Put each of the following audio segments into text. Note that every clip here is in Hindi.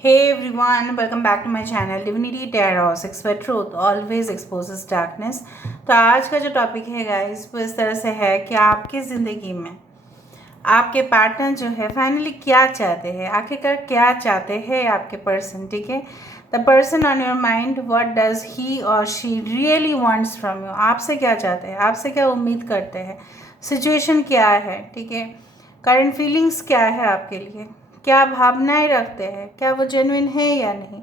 Hey everyone, welcome back to my channel Divinity Tarot Expert Truth always exposes darkness। तो आज का जो टॉपिक है गाइस वो इस तरह से है कि आपकी ज़िंदगी में आपके पार्टनर जो है फाइनली क्या चाहते हैं, आखिरकार क्या चाहते हैं आपके पर्सन। ठीक है, the person on your mind, what does he or she really wants from you. आपसे क्या चाहते हैं, आपसे क्या उम्मीद करते हैं, सिचुएशन क्या है। ठीक है, करंट फीलिंग्स क्या है आपके लिए, क्या भावनाएं रखते हैं, क्या वो जेन्युइन है या नहीं।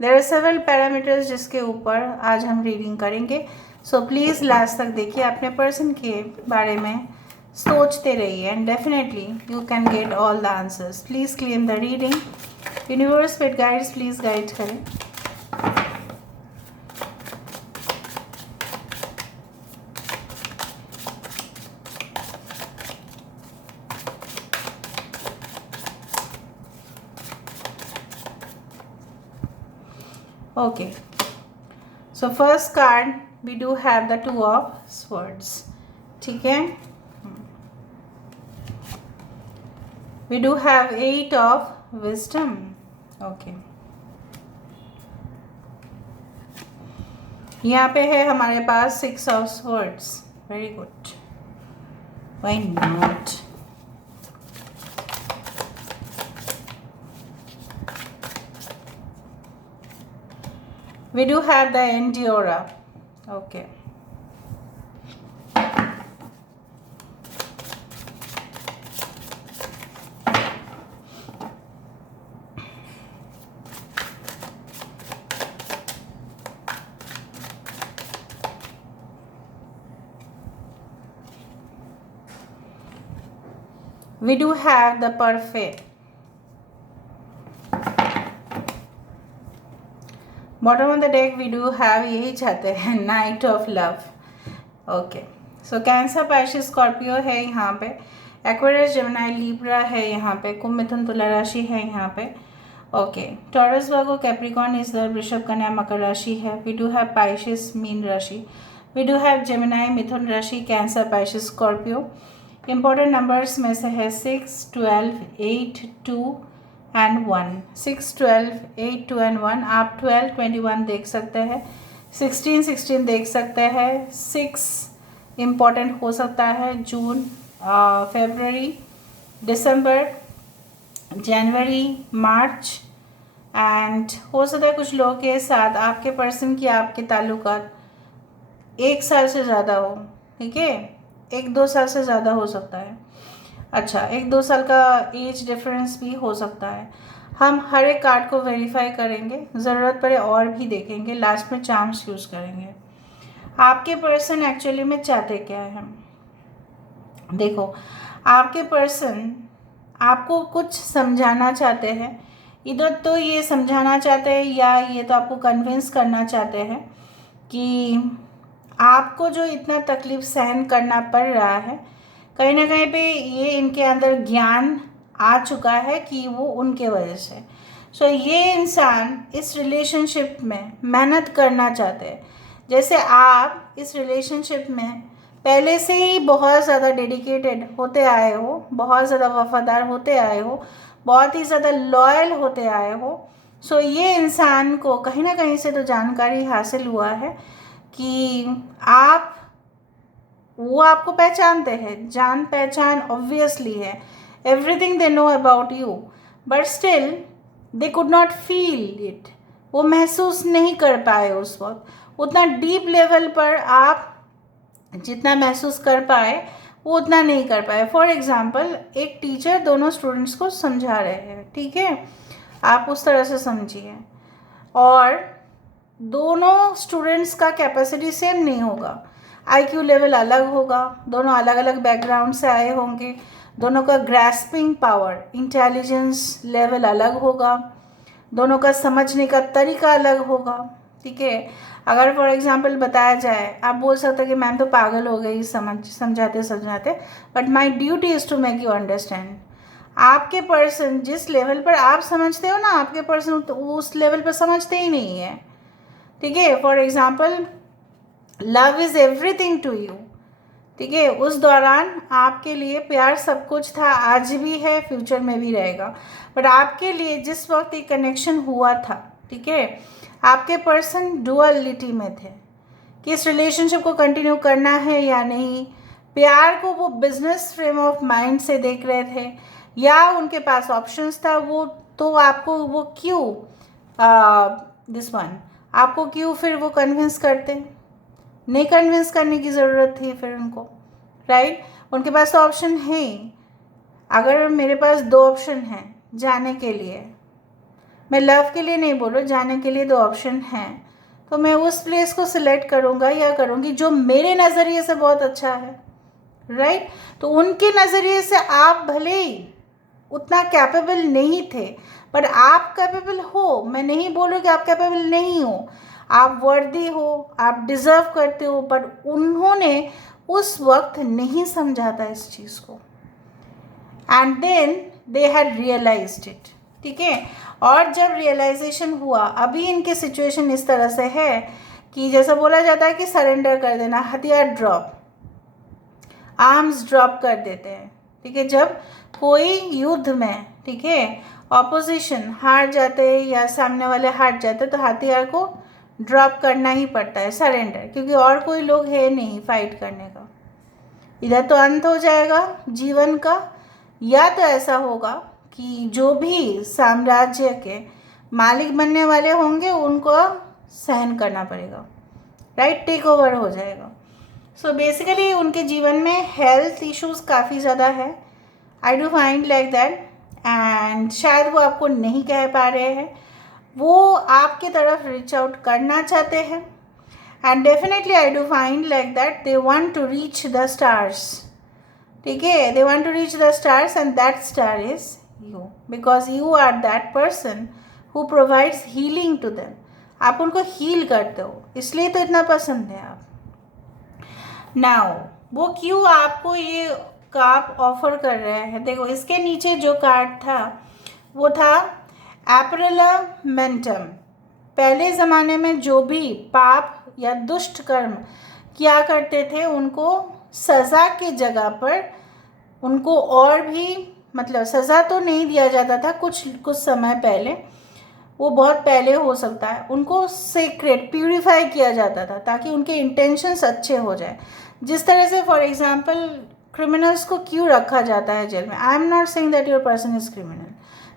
देयर आर सेवरल पैरामीटर्स जिसके ऊपर आज हम रीडिंग करेंगे। सो प्लीज़ लास्ट तक देखिए, अपने पर्सन के बारे में सोचते रहिए and definitely you can get all the answers. Please claim the reading. Universe with guides please guide करें। Okay, so first card we do have the Two of Swords. ठीक है, we do have Eight of Wisdom. Okay, यहाँ पे है हमारे पास Six of Swords. Very good. Why not? We do have the Endura. Okay. We do have the Perfect. Bottom of the deck we do have, यही चाहते हैं, knight of love. Okay, so Cancer, Pisces, Scorpio है यहाँ पे, एक्वेरियस, जेमिनी, लिब्रा है यहाँ पे, कुंभ, मिथुन, तुला राशि है यहाँ पे। ओके, टॉरस, वर्गो, कैप्रिकॉर्न इस दर, वृषभ, कन्या, मकर राशि है। वी डू हैव पाइसेस, मीन राशि। वी डू हैव जेमिनी, मिथुन राशि, Cancer, Pisces, Scorpio. Important numbers में से है 6, 12, 8, 2 एंड 1। 6, 12, 8, 2 एंड 1। आप 12, 21 देख सकते हैं, 16, 16 देख सकते हैं। 6 इम्पॉर्टेंट हो सकता है, जून, फरवरी, दिसंबर, जनवरी, मार्च एंड हो सकता है कुछ लोगों के साथ आपके पर्सन की आपके ताल्लुकात 1 साल से ज़्यादा हो। ठीक है, 1-2 साल से ज़्यादा हो सकता है। अच्छा, 1-2 साल का एज डिफरेंस भी हो सकता है। हम हर एक कार्ड को वेरीफाई करेंगे, ज़रूरत पड़े और भी देखेंगे, लास्ट में चार्म्स यूज़ करेंगे। आपके पर्सन एक्चुअली में चाहते क्या है, देखो, आपके पर्सन आपको कुछ समझाना चाहते हैं। इधर तो ये समझाना चाहते हैं या ये तो आपको कन्विंस करना चाहते हैं कि आपको जो इतना तकलीफ़ सहन करना पड़ रहा है, कहीं ना कहीं पे ये इनके अंदर ज्ञान आ चुका है कि वो उनके वजह से। सो ये इंसान इस रिलेशनशिप में मेहनत करना चाहते हैं। जैसे आप इस रिलेशनशिप में पहले से ही बहुत ज़्यादा डेडिकेटेड होते आए हो, बहुत ज़्यादा वफादार होते आए हो, बहुत ही ज़्यादा लॉयल होते आए हो। सो ये इंसान को कहीं ना कहीं से तो जानकारी हासिल हुआ है कि वो आपको पहचानते हैं, जान पहचान ऑब्वियसली है, everything they know about you, but still they could not feel it. वो महसूस नहीं कर पाए उस वक्त उतना डीप लेवल पर। आप जितना महसूस कर पाए वो उतना नहीं कर पाए। फॉर एग्जाम्पल, एक टीचर दोनों स्टूडेंट्स को समझा रहे हैं, ठीक है, आप उस तरह से समझिए, और दोनों स्टूडेंट्स का कैपेसिटी सेम नहीं होगा, आईक्यू लेवल अलग होगा, दोनों अलग अलग बैकग्राउंड से आए होंगे, दोनों का ग्रैस्पिंग पावर, इंटेलिजेंस लेवल अलग होगा, दोनों का समझने का तरीका अलग होगा। ठीक है, अगर फॉर एग्जांपल बताया जाए, आप बोल सकते हैं कि मैम तो पागल हो गई समझाते समझाते, but my duty is to make you understand. आपके पर्सन जिस लेवल पर आप समझते हो ना, आपके पर्सन तो उस लेवल पर समझते ही नहीं है। ठीक है, for example, love is everything to you, ठीक है। उस दौरान आपके लिए प्यार सब कुछ था, आज भी है, फ्यूचर में भी रहेगा। बट आपके लिए जिस वक्त ये कनेक्शन हुआ था, ठीक है, आपके पर्सन डुअलिटी में थे कि इस रिलेशनशिप को कंटिन्यू करना है या नहीं। प्यार को वो बिजनेस फ्रेम ऑफ माइंड से देख रहे थे या उनके पास ऑप्शंस था। वो तो आपको वो क्यों दिस वन आपको क्यों फिर वो कन्विंस करते? नहीं कन्विंस करने की ज़रूरत थी फिर उनको, राइट? उनके पास तो ऑप्शन है। अगर मेरे पास दो ऑप्शन हैं जाने के लिए, मैं लव के लिए नहीं बोल रही, जाने के लिए दो ऑप्शन हैं, तो मैं उस प्लेस को सिलेक्ट करूँगा या करूँगी जो मेरे नज़रिए से बहुत अच्छा है, राइट? तो उनके नज़रिए से आप भले ही उतना कैपेबल नहीं थे, पर आप कैपेबल हो। मैं नहीं बोल रही कि आप कैपेबल नहीं हो, आप वर्दी हो, आप डिज़र्व करते हो, बट उन्होंने उस वक्त नहीं समझा था इस चीज़ को। And then they had realised it, ठीक है। और जब रियलाइजेशन हुआ, अभी इनकी सिचुएशन इस तरह से है कि जैसा बोला जाता है कि सरेंडर कर देना, हथियार ड्रॉप, आर्म्स ड्रॉप कर देते हैं, ठीक है। जब कोई युद्ध में, ठीक है, ऑपोजिशन हार जाते हैं या सामने वाले हार जाते हैं, तो हथियार को ड्रॉप करना ही पड़ता है, सरेंडर, क्योंकि और कोई लोग है नहीं फाइट करने का। इधर तो अंत हो जाएगा जीवन का, या तो ऐसा होगा कि जो भी साम्राज्य के मालिक बनने वाले होंगे उनको सहन करना पड़ेगा, राइट? टेक ओवर हो जाएगा। सो बेसिकली उनके जीवन में हेल्थ इश्यूज काफ़ी ज़्यादा है, आई do find like that. And शायद वो आपको नहीं कह पा रहे हैं, वो आपकी तरफ रीच आउट करना चाहते हैं। And definitely I do find like that they want to reach the stars, ठीक है, they want to reach the stars and that star is you, because you are that person who provides healing to them. आप उनको हील करते हो, इसलिए तो इतना पसंद है आप। नाउ वो क्यों आपको ये कार्ड ऑफर कर रहे हैं? देखो, इसके नीचे जो कार्ड था वो था एपरलमेंटम। पहले ज़माने में जो भी पाप या दुष्ट कर्म किया करते थे, उनको सज़ा की जगह पर उनको और भी, मतलब सज़ा तो नहीं दिया जाता था, कुछ समय पहले, वो बहुत पहले हो सकता है, उनको सीक्रेट प्यूरिफाई किया जाता था ताकि उनके इंटेंशंस अच्छे हो जाए। जिस तरह से फॉर एग्जांपल क्रिमिनल्स को क्यों रखा जाता है जेल में, I am not saying that your person is criminal,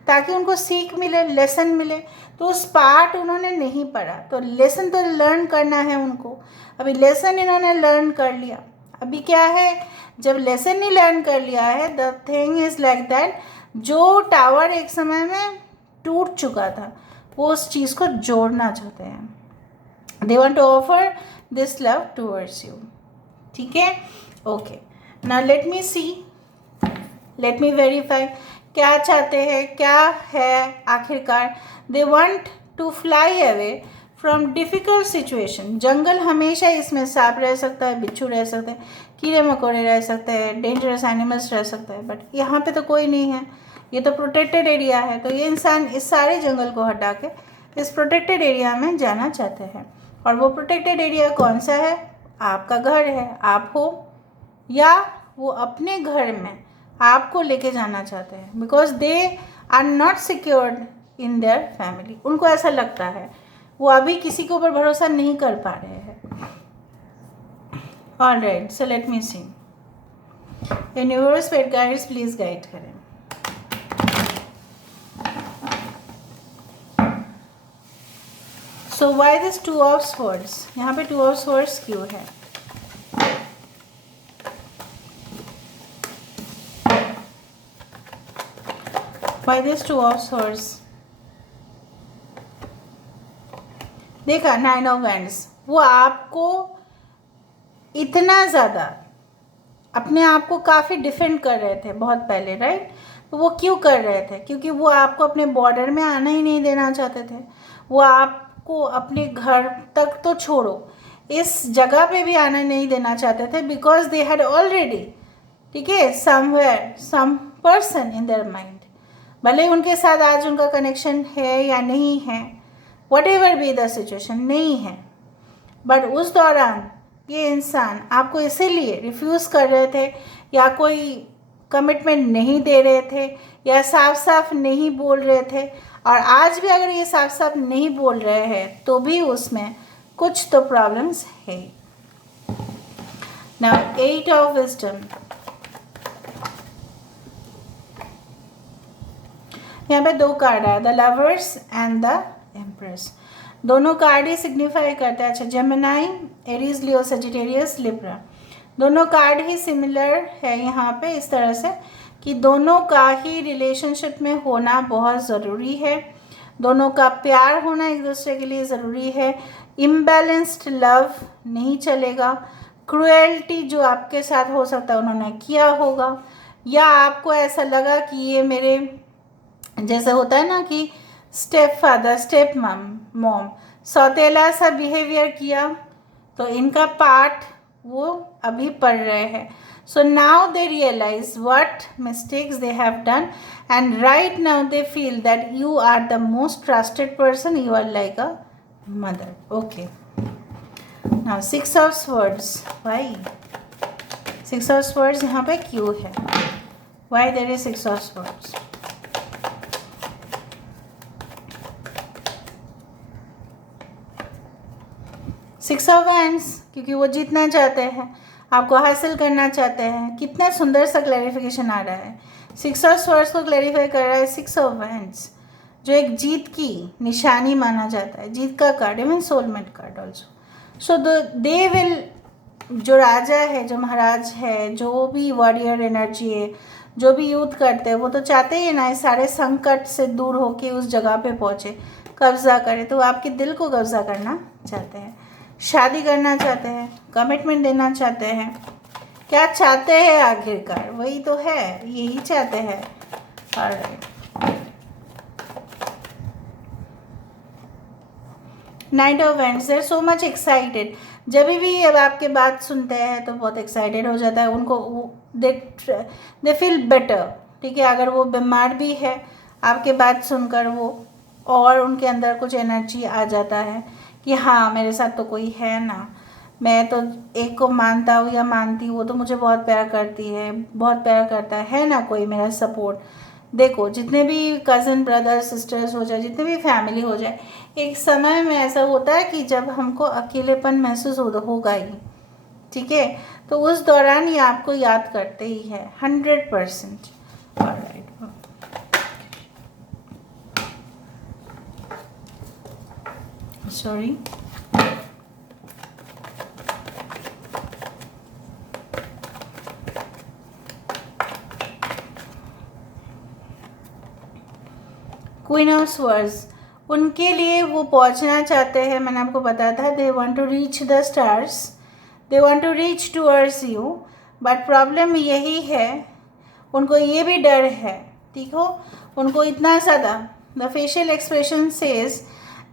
ताकि उनको सीख मिले, लेसन मिले। तो उस पार्ट उन्होंने नहीं पढ़ा, तो लेसन तो लर्न करना है उनको। अभी लेसन इन्होंने लर्न कर लिया, अभी क्या है, जब लेसन ही लर्न कर लिया है, the thing is like that, जो टावर एक समय में टूट चुका था वो उस चीज़ को जोड़ना चाहते हैं। They want to offer this love towards you, ठीक है। Okay, now let me see, let me verify क्या चाहते हैं, क्या है आखिरकार। They want to fly away from difficult situation. जंगल हमेशा, इसमें सांप रह सकता है, बिच्छू रह सकते हैं, कीड़े मकोड़े रह सकते हैं, डेंजरस एनिमल्स रह सकते हैं, बट यहाँ पे तो कोई नहीं है, ये तो प्रोटेक्टेड एरिया है। तो ये इंसान इस सारे जंगल को हटा के इस प्रोटेक्टेड एरिया में जाना चाहते हैं। और वो प्रोटेक्टेड एरिया कौन सा है? आपका घर है, आप हो, या वो अपने घर में आपको लेके जाना चाहते हैं, because they are not secured in their family. उनको ऐसा लगता है, वो अभी किसी के ऊपर भरोसा नहीं कर पा रहे हैं। Alright, so let me see, universe spirit guides please guide करें। So why this two of swords? यहाँ पे टू ऑफ स्वॉर्ड्स क्यों है? Why this two of swords? देखा, 9 ऑफ वैंड्स। वो आपको इतना ज़्यादा अपने आप को काफ़ी डिफेंड कर रहे थे बहुत पहले, राइट? तो वो क्यों कर रहे थे? क्योंकि वो आपको अपने बॉर्डर में आना ही नहीं देना चाहते थे। वो आपको अपने घर तक तो छोड़ो, इस जगह पे भी आना नहीं देना चाहते थे, बिकॉज दे हैड ऑलरेडी, ठीक है, somewhere some person in their mind. भले उनके साथ आज उनका कनेक्शन है या नहीं है, what ever be the situation, नहीं है, बट उस दौरान ये इंसान आपको इसीलिए रिफ्यूज़ कर रहे थे या कोई कमिटमेंट नहीं दे रहे थे या साफ साफ नहीं बोल रहे थे, और आज भी अगर ये साफ साफ नहीं बोल रहे हैं तो भी उसमें कुछ तो प्रॉब्लम्स है। नाउ 8 ऑफ विजडम, यहाँ पे 2 कार्ड है, the lovers and the empress. दोनों कार्ड ही सिग्निफाई करते हैं, अच्छा जेमिनाई, एरीज, लियो, सजिटेरियस, लिब्रा, दोनों कार्ड ही सिमिलर है यहाँ पे इस तरह से कि दोनों का ही रिलेशनशिप में होना बहुत ज़रूरी है, दोनों का प्यार होना एक दूसरे के लिए ज़रूरी है। इम्बैलेंस्ड लव नहीं चलेगा, क्रुएल्टी जो आपके साथ हो सकता है उन्होंने किया होगा, या आपको ऐसा लगा कि ये मेरे जैसे होता है ना कि स्टेप फादर स्टेप मॉम सौतेला सा बिहेवियर किया, तो इनका पार्ट वो अभी पढ़ रहे हैं। So now they realise what mistakes they have done and right now they feel that you are the most trusted person, you are like a mother. Okay, now 6 of swords, why 6 of swords यहाँ पे क्यों है, why there is 6 of swords? Six of wands, क्योंकि वो जीतना चाहते हैं, आपको हासिल करना चाहते हैं। कितना सुंदर सा क्लैरिफिकेशन आ रहा है, 6 ऑफ स्वर्ड्स को क्लैरिफाई कर रहा है 6 ऑफ वैंड्स, जो एक जीत की निशानी माना जाता है, जीत का card, even soulmate card also. So they will, जो राजा है, जो महाराज है, जो भी वॉरियर एनर्जी है, जो भी युद्ध करते हैं, वो तो चाहते ही ना इस सारे संकट से दूर होके उस जगह पे पहुँचे, कब्जा करे। तो आपके दिल को कब्जा करना चाहते हैं, शादी करना चाहते हैं, कमिटमेंट देना चाहते हैं। क्या चाहते हैं आखिरकार, वही तो है, यही चाहते हैं। Alright, knight of wands, they are so much excited. जब भी अब आपके बात सुनते हैं तो बहुत एक्साइटेड हो जाता है उनको, दे फील बेटर। ठीक है, अगर वो बीमार भी है आपके बात सुनकर वो, और उनके अंदर कुछ एनर्जी आ जाता है कि हाँ मेरे साथ तो कोई है ना, मैं तो एक को मानता हूँ या मानती हूँ, वो तो मुझे बहुत प्यार करती है, बहुत प्यार करता है ना कोई मेरा सपोर्ट। देखो जितने भी कज़न ब्रदर सिस्टर्स हो जाए, जितने भी फैमिली हो जाए, एक समय में ऐसा होता है कि जब हमको अकेलेपन महसूस होगा ही, ठीक है, तो उस दौरान ये आपको याद करते ही है 100%। Alright, sorry, queen of swords, उनके लिए वो पहुंचना चाहते हैं, मैंने आपको बताया था, they want to reach the stars, they want to reach towards you, but problem यही है, उनको ये भी डर है, ठीक हो, उनको इतना ज़्यादा, द फेशियल एक्सप्रेशन सेज,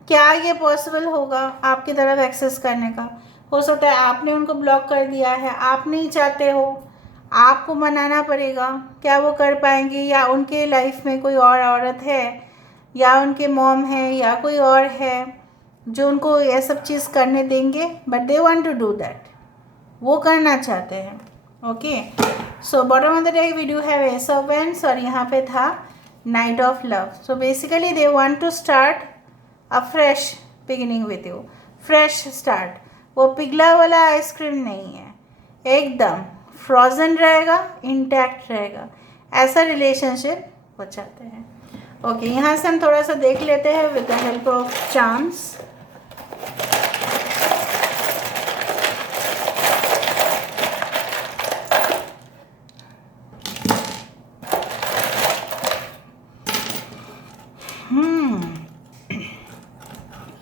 क्या ये पॉसिबल होगा आपकी तरफ एक्सेस करने का? हो सकता है आपने उनको ब्लॉक कर दिया है, आप नहीं चाहते हो, आपको मनाना पड़ेगा, क्या वो कर पाएंगे? या उनके लाइफ में कोई और औरत है, या उनके मॉम है, या कोई और है जो उनको ये सब चीज़ करने देंगे, but they want to do that, वो करना चाहते हैं। Okay, so bottom of the deck we do have ace of wands, और यहाँ पे था knight of love. So basically they want to start a fresh beginning with you, fresh start. वो पिघला वाला आइसक्रीम नहीं है, एकदम फ्रोज़न रहेगा, इंटैक्ट रहेगा, ऐसा रिलेशनशिप वो चाहते हैं। ओके, यहाँ से हम थोड़ा सा देख लेते हैं with the help of charms.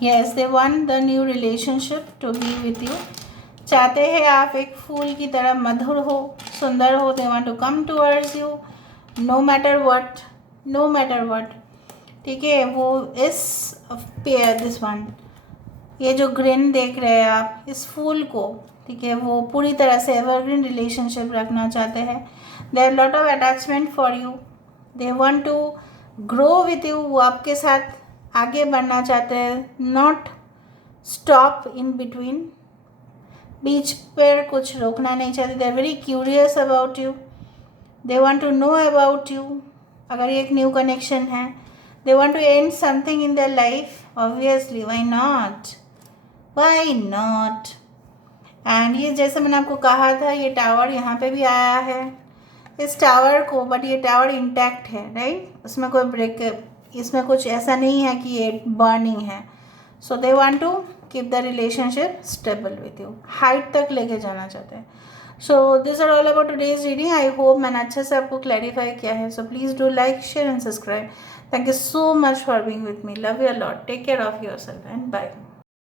Yes, they want the new relationship to be with you. चाहते हैं आप एक फूल की तरह मधुर हो, सुंदर हो। They want to come towards you, no matter what, no matter what. ठीक है, वो इस पेयर, दिस वन, ये जो ग्रीन देख रहे हैं आप, इस फूल को, ठीक है, वो पूरी तरह से एवरग्रीन रिलेशनशिप रखना चाहते हैं। They have lot of attachment for you, they want to grow with you, वो आपके साथ आगे बढ़ना चाहते हैं, नॉट स्टॉप इन बिटवीन। बीच पर कुछ रोकना नहीं चाहते, they are very curious about you, they want to know about you. अगर ये एक न्यू कनेक्शन है, they want to end something in their life, obviously, why not, why not. And ये जैसे मैंने आपको कहा था, ये टावर यहाँ पे भी आया है, इस टावर को, बट ये टावर इंटैक्ट है, राइट, उसमें कोई ब्रेक, इसमें कुछ ऐसा नहीं है कि ये बर्निंग है। So they want to keep the relationship stable with you, height तक लेके जाना चाहते हैं। So this are all about today's reading. I hope मैंने अच्छे से आपको क्लैरिफाई किया है। So please do like, share and subscribe. Thank you so much for being with me. Love you a lot. Take care of yourself and bye.